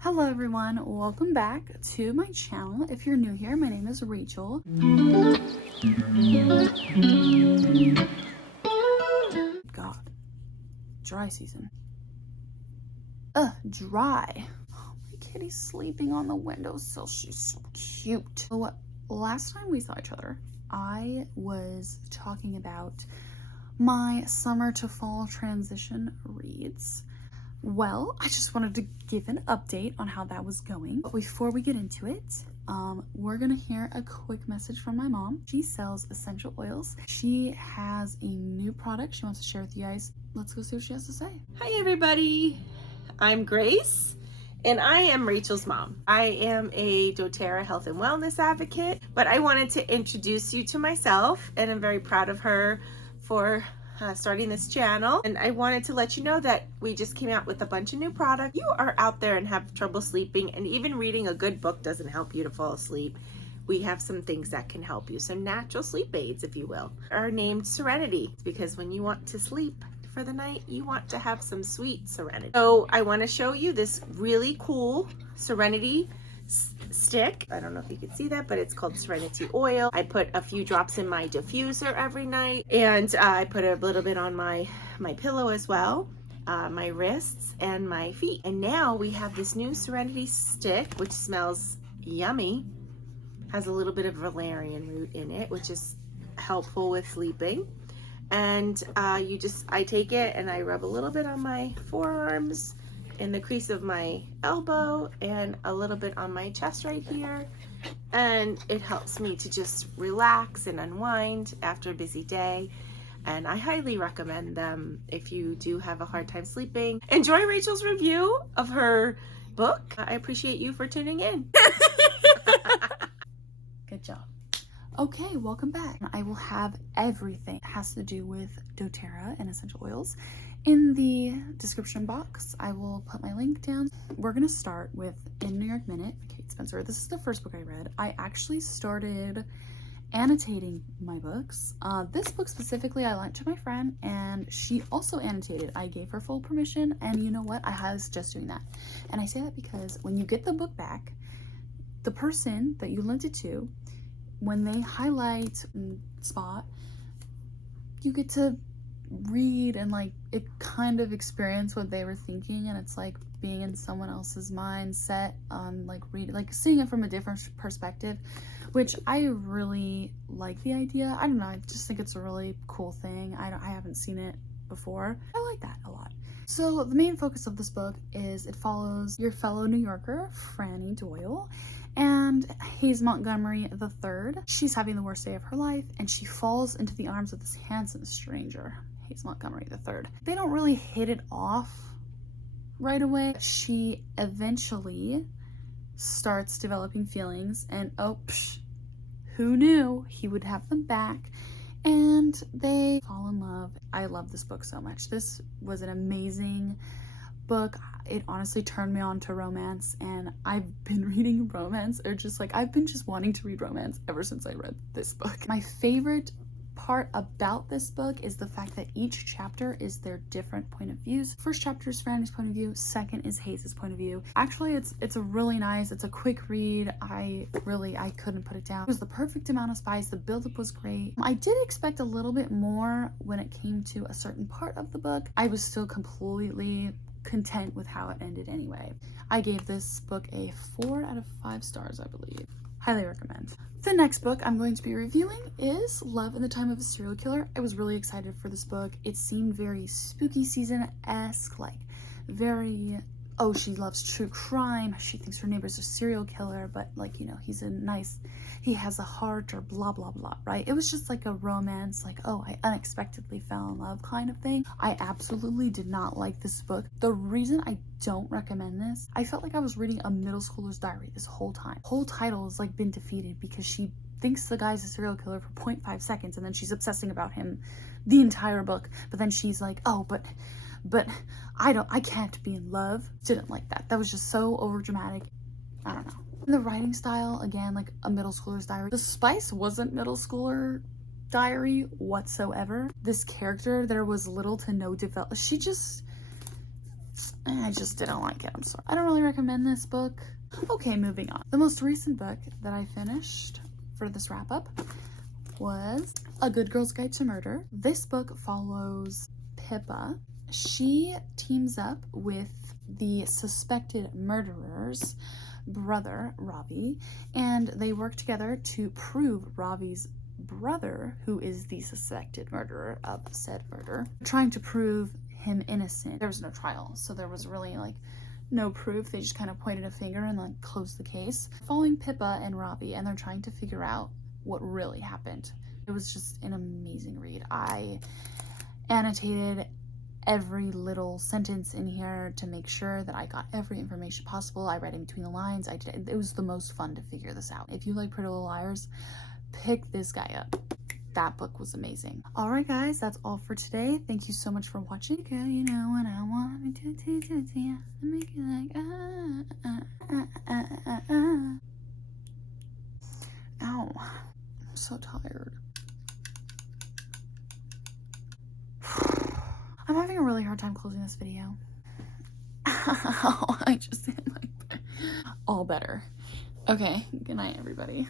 Hello everyone, welcome back to my channel. If you're new here, my name is Rachel. God, dry season. Dry. Oh, my kitty's sleeping on the windowsill. She's so cute. So last time we saw each other, I was talking about my summer to fall transition reads. Well, I just wanted to give an update on how that was going. But before we get into it, we're gonna hear a quick message from my mom. She sells essential oils. She has a new product she wants to share with you guys. Let's go see what she has to say. Hi everybody, I'm Grace and I am Rachel's mom. I am a doTERRA health and wellness advocate, but I wanted to introduce you to myself, and I'm very proud of her for starting this channel. And I wanted to let you know that we just came out with a bunch of new products. You are out there and have trouble sleeping, and even reading a good book doesn't help you to fall asleep. We have some things that can help you, some natural sleep aids, if you will, are named Serenity, because when you want to sleep for the night, you want to have some sweet serenity. So I want to show you this really cool Serenity stick. I don't know if you can see that, but it's called Serenity Oil. I put a few drops in my diffuser every night, and I put a little bit on my pillow as well, my wrists and my feet. And now we have this new Serenity stick, which smells yummy, has a little bit of valerian root in it, which is helpful with sleeping. And I take it and I rub a little bit on my forearms, in the crease of my elbow, and a little bit on my chest right here, and it helps me to just relax and unwind after a busy day. And I highly recommend them if you do have a hard time sleeping. Enjoy Rachel's review of her book. I appreciate you for tuning in. Good job. Okay, welcome back. I will have everything that has to do with doTERRA and essential oils in the description box. I will put my link down. We're gonna start with In New York Minute, Kate Spencer. This is the first book I read. I actually started annotating my books. This book specifically I lent to my friend, and she also annotated. I gave her full permission, and you know what? I was just doing that. And I say that because when you get the book back, the person that you lent it to, when they highlight and spot, you get to read and like it kind of experience what they were thinking, and it's like being in someone else's mindset on like reading, like seeing it from a different perspective, which I really like the idea. I don't know, I just think it's a really cool thing. I haven't seen it before. I like that a lot. So the main focus of this book is it follows your fellow New Yorker, Franny Doyle, and Hayes Montgomery III. She's having the worst day of her life, and she falls into the arms of this handsome stranger, Hayes Montgomery III. They don't really hit it off right away. She eventually starts developing feelings, and who knew he would have them back, and they fall in love. I love this book so much. This was an amazing book. It honestly turned me on to romance, and I've been reading romance, or just like I've been just wanting to read romance ever since I read this book. My favorite part about this book is the fact that each chapter is their different point of views. First chapter is Franny's point of view, second is Hayes' point of view. Actually, it's a really nice, it's a quick read. I couldn't put it down. It was the perfect amount of spice. The buildup was great. I did expect a little bit more when it came to a certain part of the book. I was still completely content with how it ended anyway. I gave this book a 4 out of 5 stars, I believe. Highly recommend. The next book I'm going to be reviewing is Love in the Time of a Serial Killer. I was really excited for this book. It seemed very spooky season-esque, like very, oh, she loves true crime. She thinks her neighbor's a serial killer, but like, you know, he has a heart, or blah, blah, blah, right? It was just like a romance, like, oh, I unexpectedly fell in love kind of thing. I absolutely did not like this book. The reason I don't recommend this, I felt like I was reading a middle schooler's diary this whole time. Whole title has like been defeated because she thinks the guy's a serial killer for 0.5 seconds, and then she's obsessing about him the entire book. But then she's like, oh, but I can't be in love. Didn't like that. That was just so overdramatic. I don't know. And the writing style, again, like a middle schooler's diary. The spice wasn't middle schooler diary whatsoever. This character, there was little to no development. I just didn't like it. I'm sorry. I don't really recommend this book. Okay, moving on. The most recent book that I finished for this wrap up was A Good Girl's Guide to Murder. This book follows Pippa. She teams up with the suspected murderer's brother, Ravi, and they work together to prove Ravi's brother, who is the suspected murderer of said murder, trying to prove him innocent. There was no trial, so there was really like no proof. They just kind of pointed a finger and like closed the case. Following Pippa and Ravi, and they're trying to figure out what really happened. It was just an amazing read. I annotated every little sentence in here to make sure that I got every information possible. I read in between the lines. It was the most fun to figure this out. If you like Pretty Little Liars, pick this guy up. That book was amazing. All right, guys, that's all for today. Thank you so much for watching. Girl, you know what I want me to make it like Ow, I'm so tired. I'm having a really hard time closing this video. I just hit my back. All better. Okay, good night, everybody.